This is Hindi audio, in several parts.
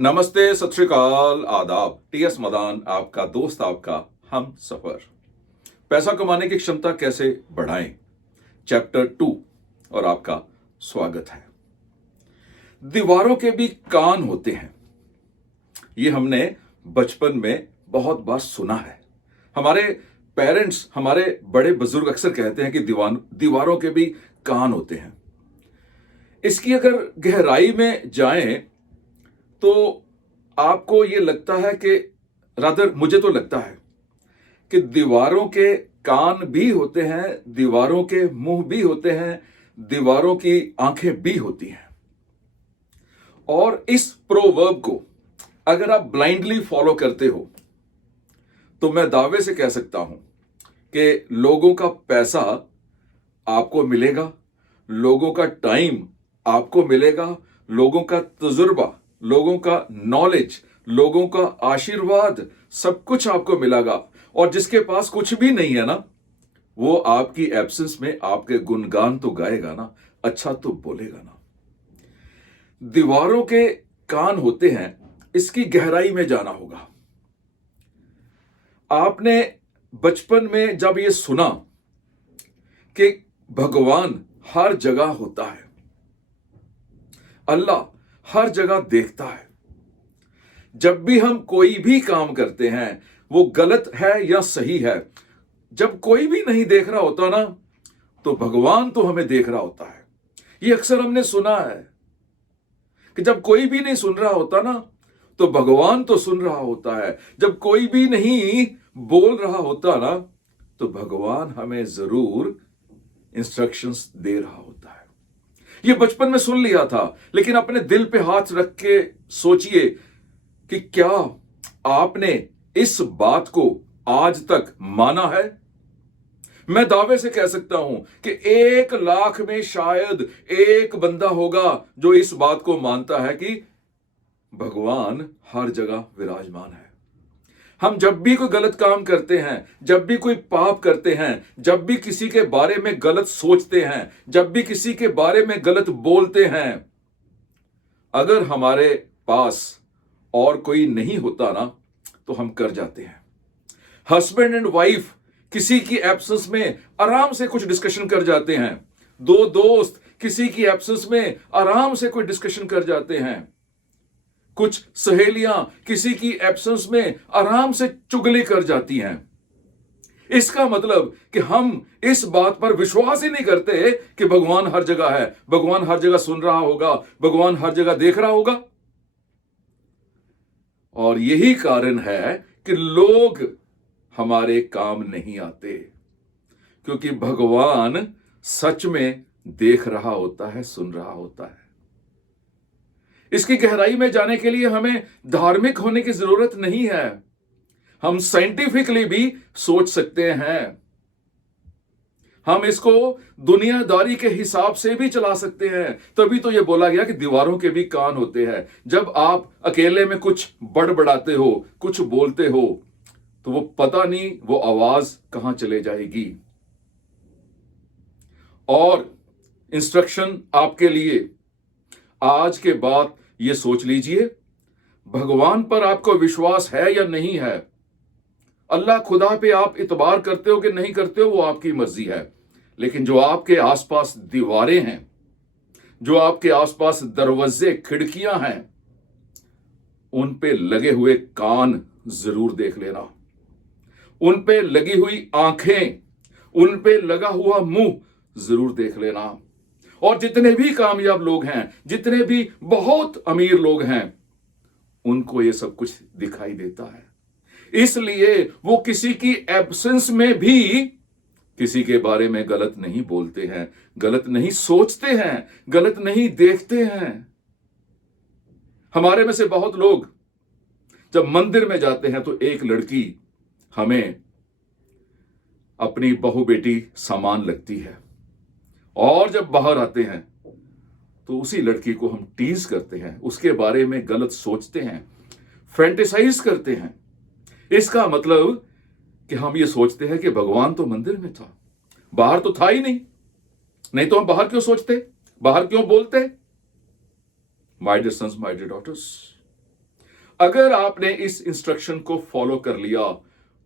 नमस्ते, सत श्री अकाल, आदाब। टीएस मदान आपका दोस्त, आपका हम सफर। पैसा कमाने की क्षमता कैसे बढ़ाएं, चैप्टर 2 और आपका स्वागत है। दीवारों के भी कान होते हैं, ये हमने बचपन में बहुत बार सुना है। हमारे पेरेंट्स, हमारे बड़े बुजुर्ग अक्सर कहते हैं कि दीवारों के भी कान होते हैं। इसकी अगर गहराई में जाएं तो आपको ये लगता है कि रादर मुझे तो लगता है कि दीवारों के कान भी होते हैं, दीवारों के मुंह भी होते हैं, दीवारों की आंखें भी होती हैं। और इस प्रोवर्ब को अगर आप ब्लाइंडली फॉलो करते हो तो मैं दावे से कह सकता हूं कि लोगों का पैसा आपको मिलेगा, लोगों का टाइम आपको मिलेगा, लोगों का तजुर्बा, लोगों का नॉलेज, लोगों का आशीर्वाद, सब कुछ आपको मिलेगा। और जिसके पास कुछ भी नहीं है ना, वो आपकी एब्सेंस में आपके गुणगान तो गाएगा ना, अच्छा तो बोलेगा ना। दीवारों के कान होते हैं, इसकी गहराई में जाना होगा। आपने बचपन में जब ये सुना कि भगवान हर जगह होता है, अल्लाह हर जगह देखता है, जब भी हम कोई भी काम करते हैं वो गलत है या सही है, जब कोई भी नहीं देख रहा होता ना, तो भगवान तो हमें देख रहा होता है। ये अक्सर हमने सुना है कि जब कोई भी नहीं सुन रहा होता ना, तो भगवान तो सुन रहा होता है। जब कोई भी नहीं बोल रहा होता ना, तो भगवान हमें जरूर इंस्ट्रक्शंस दे रहा होता है। ये बचपन में सुन लिया था, लेकिन अपने दिल पे हाथ रख के सोचिए कि क्या आपने इस बात को आज तक माना है? मैं दावे से कह सकता हूं कि 1,00,000 में शायद एक बंदा होगा जो इस बात को मानता है कि भगवान हर जगह विराजमान है। हम जब भी कोई गलत काम करते हैं, जब भी कोई पाप करते हैं, जब भी किसी के बारे में गलत सोचते हैं, जब भी किसी के बारे में गलत बोलते हैं, अगर हमारे पास और कोई नहीं होता ना, तो हम कर जाते हैं। हस्बैंड एंड वाइफ किसी की एब्सेंस में आराम से कुछ डिस्कशन कर जाते हैं। दो दोस्त किसी की एब्सेंस में आराम से कोई डिस्कशन कर जाते हैं। कुछ सहेलियां किसी की एब्सेंस में आराम से चुगली कर जाती हैं। इसका मतलब कि हम इस बात पर विश्वास ही नहीं करते कि भगवान हर जगह है, भगवान हर जगह सुन रहा होगा, भगवान हर जगह देख रहा होगा। और यही कारण है कि लोग हमारे काम नहीं आते, क्योंकि भगवान सच में देख रहा होता है, सुन रहा होता है। इसकी गहराई में जाने के लिए हमें धार्मिक होने की जरूरत नहीं है। हम साइंटिफिकली भी सोच सकते हैं, हम इसको दुनियादारी के हिसाब से भी चला सकते हैं। तभी तो यह बोला गया कि दीवारों के भी कान होते हैं। जब आप अकेले में कुछ बड़बड़ाते हो, कुछ बोलते हो, तो वो पता नहीं वो आवाज कहां चले जाएगी। और इंस्ट्रक्शन आपके लिए, आज के बाद ये सोच लीजिए, भगवान पर आपको विश्वास है या नहीं है। अल्लाह खुदा पे आप इतबार करते हो कि नहीं करते हो, वो आपकी मर्जी है। लेकिन जो आपके आसपास दीवारें हैं, जो आपके आसपास दरवाजे, खिड़कियां हैं, उन पे लगे हुए कान जरूर देख लेना। उन पे लगी हुई आंखें, उन पे लगा हुआ मुंह जरूर देख लेना। और जितने भी कामयाब लोग हैं, जितने भी बहुत अमीर लोग हैं, उनको ये सब कुछ दिखाई देता है। इसलिए वो किसी की एब्सेंस में भी किसी के बारे में गलत नहीं बोलते हैं, गलत नहीं सोचते हैं, गलत नहीं देखते हैं। हमारे में से बहुत लोग जब मंदिर में जाते हैं तो एक लड़की हमें अपनी बहू बेटी समान लगती है, और जब बाहर आते हैं तो उसी लड़की को हम टीज करते हैं, उसके बारे में गलत सोचते हैं, फैंटेसाइज करते हैं। इसका मतलब कि हम ये सोचते हैं कि भगवान तो मंदिर में था, बाहर तो था ही नहीं तो हम बाहर क्यों सोचते, बाहर क्यों बोलते। My dear sons, my dear daughters, अगर आपने इस इंस्ट्रक्शन को फॉलो कर लिया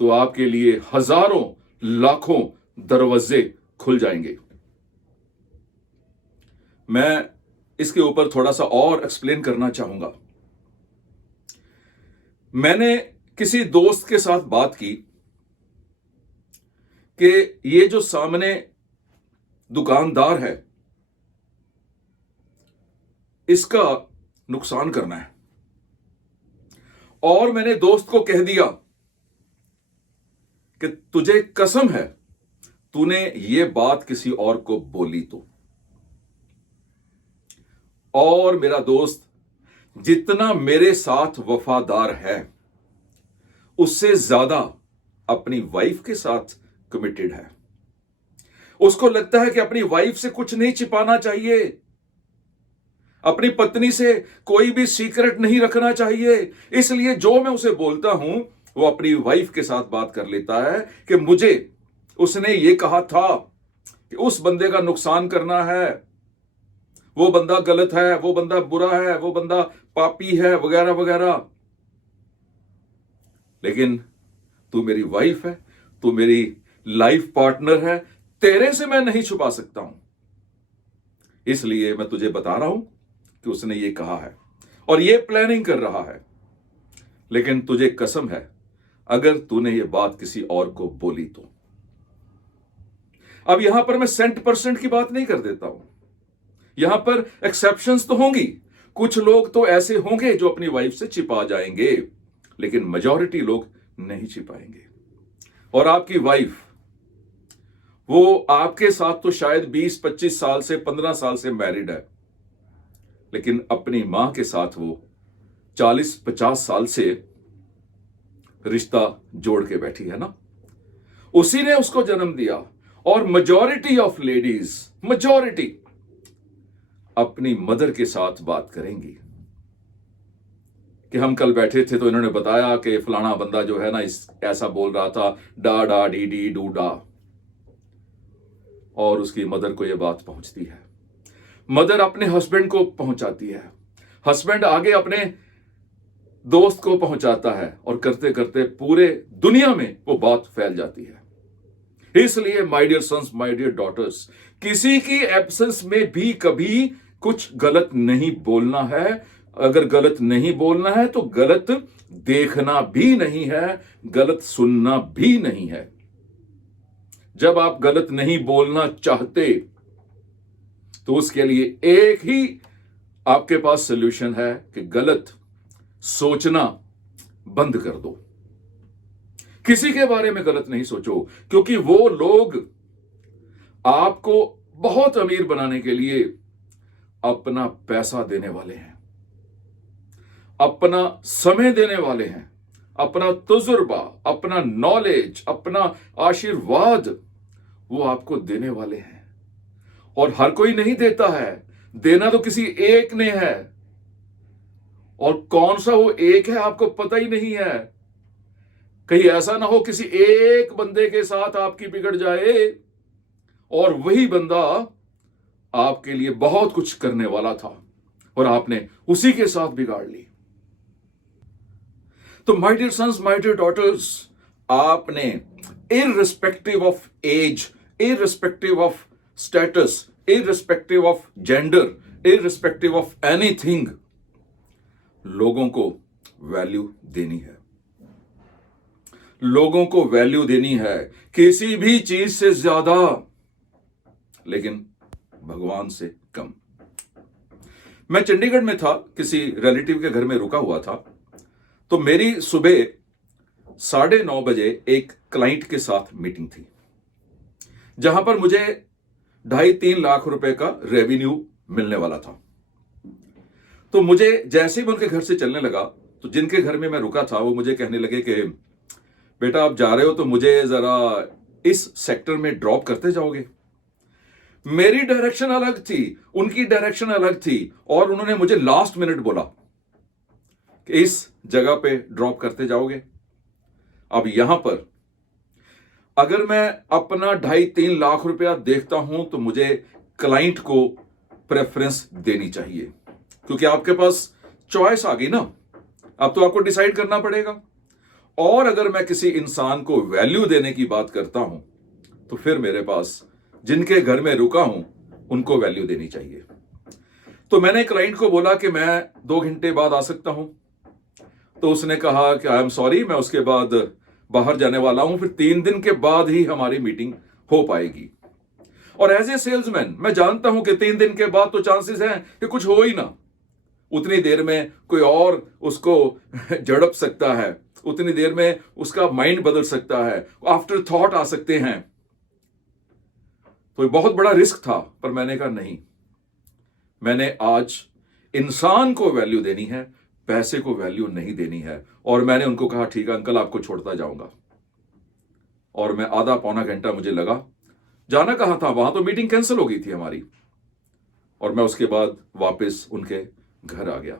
तो आपके लिए हजारों लाखों दरवाजे खुल जाएंगे। मैं इसके ऊपर थोड़ा सा और एक्सप्लेन करना चाहूंगा। मैंने किसी दोस्त के साथ बात की कि ये जो सामने दुकानदार है इसका नुकसान करना है, और मैंने दोस्त को कह दिया कि तुझे कसम है तूने ये बात किसी और को बोली तो। और मेरा दोस्त जितना मेरे साथ वफादार है उससे ज्यादा अपनी वाइफ के साथ कमिटेड है। उसको लगता है कि अपनी वाइफ से कुछ नहीं छिपाना चाहिए, अपनी पत्नी से कोई भी सीक्रेट नहीं रखना चाहिए। इसलिए जो मैं उसे बोलता हूं वो अपनी वाइफ के साथ बात कर लेता है कि मुझे उसने ये कहा था कि उस बंदे का नुकसान करना है, वो बंदा गलत है, वो बंदा बुरा है, वो बंदा पापी है, वगैरह वगैरह। लेकिन तू मेरी वाइफ है, तू मेरी लाइफ पार्टनर है, तेरे से मैं नहीं छुपा सकता हूं। इसलिए मैं तुझे बता रहा हूं कि उसने ये कहा है और ये प्लानिंग कर रहा है। लेकिन तुझे कसम है अगर तूने ये बात किसी और को बोली तो। अब यहां पर मैं 100% की बात नहीं कर देता हूं, यहां पर एक्सेप्शंस तो होंगी। कुछ लोग तो ऐसे होंगे जो अपनी वाइफ से छिपा जाएंगे, लेकिन मेजॉरिटी लोग नहीं छिपाएंगे। और आपकी वाइफ वो आपके साथ तो शायद 20-25 साल से 15 साल से मैरिड है, लेकिन अपनी मां के साथ वो 40-50 साल से रिश्ता जोड़ के बैठी है ना। उसी ने उसको जन्म दिया। और मेजॉरिटी ऑफ लेडीज, मेजॉरिटी अपनी मदर के साथ बात करेंगी कि हम कल बैठे थे तो इन्होंने बताया कि फलाना बंदा जो है ना ऐसा बोल रहा था, डा डा डी डी डू डा। और उसकी मदर को यह बात पहुंचती है, मदर अपने हस्बैंड को पहुंचाती है, हस्बैंड आगे अपने दोस्त को पहुंचाता है, और करते करते पूरे दुनिया में वो बात फैल जाती है। इसलिए my dear sons, my dear daughters, किसी की एब्सेंस में भी कभी कुछ गलत नहीं बोलना है। अगर गलत नहीं बोलना है तो गलत देखना भी नहीं है, गलत सुनना भी नहीं है। जब आप गलत नहीं बोलना चाहते तो उसके लिए एक ही आपके पास सॉल्यूशन है कि गलत सोचना बंद कर दो। किसी के बारे में गलत नहीं सोचो, क्योंकि वो लोग आपको बहुत अमीर बनाने के लिए अपना पैसा देने वाले हैं, अपना समय देने वाले हैं, अपना तजुर्बा, अपना नॉलेज, अपना आशीर्वाद वो आपको देने वाले हैं। और हर कोई नहीं देता है, देना तो किसी एक ने है, और कौन सा वो एक है आपको पता ही नहीं है। कहीं ऐसा ना हो किसी एक बंदे के साथ आपकी बिगड़ जाए और वही बंदा आपके लिए बहुत कुछ करने वाला था और आपने उसी के साथ बिगाड़ ली। तो my dear sons, my dear daughters, आपने irrespective of age, irrespective of status, irrespective of gender, irrespective of anything, लोगों को वैल्यू देनी है। लोगों को वैल्यू देनी है, किसी भी चीज से ज्यादा, लेकिन भगवान से कम। मैं चंडीगढ़ में था, किसी रिलेटिव के घर में रुका हुआ था, तो मेरी सुबह 9:30 बजे एक क्लाइंट के साथ मीटिंग थी, जहां पर मुझे 2.5-3 लाख रुपए का रेवेन्यू मिलने वाला था। तो मुझे जैसे ही मैं उनके घर से चलने लगा तो जिनके घर में मैं रुका था वो मुझे कहने लगे कि बेटा आप जा रहे हो तो मुझे जरा इस सेक्टर में ड्रॉप करते जाओगे। मेरी डायरेक्शन अलग थी, उनकी डायरेक्शन अलग थी, और उन्होंने मुझे लास्ट मिनट बोला कि इस जगह पे ड्रॉप करते जाओगे। अब यहां पर अगर मैं अपना 2.5-3 लाख रुपया देखता हूं तो मुझे क्लाइंट को प्रेफरेंस देनी चाहिए, क्योंकि आपके पास चॉइस आ गई ना। अब तो आपको डिसाइड करना पड़ेगा। और अगर मैं किसी इंसान को वैल्यू देने की बात करता हूं तो फिर मेरे पास जिनके घर में रुका हूं उनको वैल्यू देनी चाहिए। तो मैंने क्लाइंट को बोला कि मैं 2 घंटे बाद आ सकता हूं। तो उसने कहा कि आई एम सॉरी, मैं उसके बाद बाहर जाने वाला हूं, फिर 3 दिन के बाद ही हमारी मीटिंग हो पाएगी। और एज ए सेल्समैन मैं जानता हूं कि 3 दिन के बाद तो चांसेस हैं कि कुछ हो ही ना। उतनी देर में कोई और उसको झड़प सकता है, उतनी देर में उसका माइंड बदल सकता है, आफ्टर थॉट आ सकते हैं। तो ये बहुत बड़ा रिस्क था, पर मैंने कहा नहीं, मैंने आज इंसान को वैल्यू देनी है, पैसे को वैल्यू नहीं देनी है। और मैंने उनको कहा ठीक है अंकल, आपको छोड़ता जाऊंगा। और मैं आधा पौना घंटा मुझे लगा, जाना कहाँ था, वहां तो मीटिंग कैंसिल हो गई थी हमारी। और मैं उसके बाद वापस उनके घर आ गया।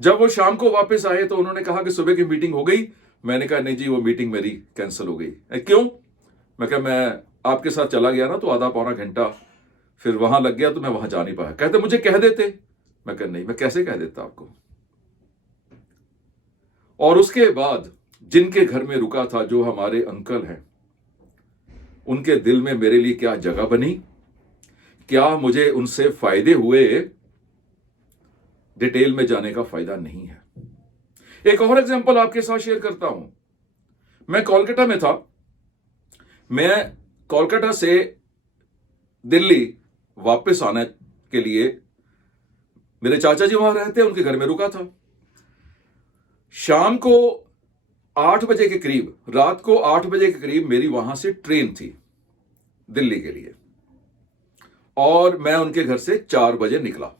जब वो शाम को वापस आए तो उन्होंने कहा कि सुबह की मीटिंग हो गई। मैंने कहा नहीं जी, वो मीटिंग मेरी कैंसिल हो गई। क्यों? मैं कहा मैं आपके साथ चला गया ना, तो आधा पौना घंटा फिर वहां लग गया, तो मैं वहां जा नहीं पाया। कहते मुझे कह देते। मैं कहा नहीं, मैं कैसे कह देता आपको। और उसके बाद जिनके घर में रुका था, जो हमारे अंकल हैं, उनके दिल में मेरे लिए क्या जगह बनी, क्या मुझे उनसे फायदे हुए, डिटेल में जाने का फायदा नहीं है। एक और एग्जांपल आपके साथ शेयर करता हूं। मैं कोलकाता में था। मैं कोलकाता से दिल्ली वापस आने के लिए, मेरे चाचा जी वहां रहते हैं, उनके घर में रुका था। शाम को 8 बजे के करीब, रात को 8 बजे के करीब मेरी वहां से ट्रेन थी दिल्ली के लिए। और मैं उनके घर से 4 बजे निकला।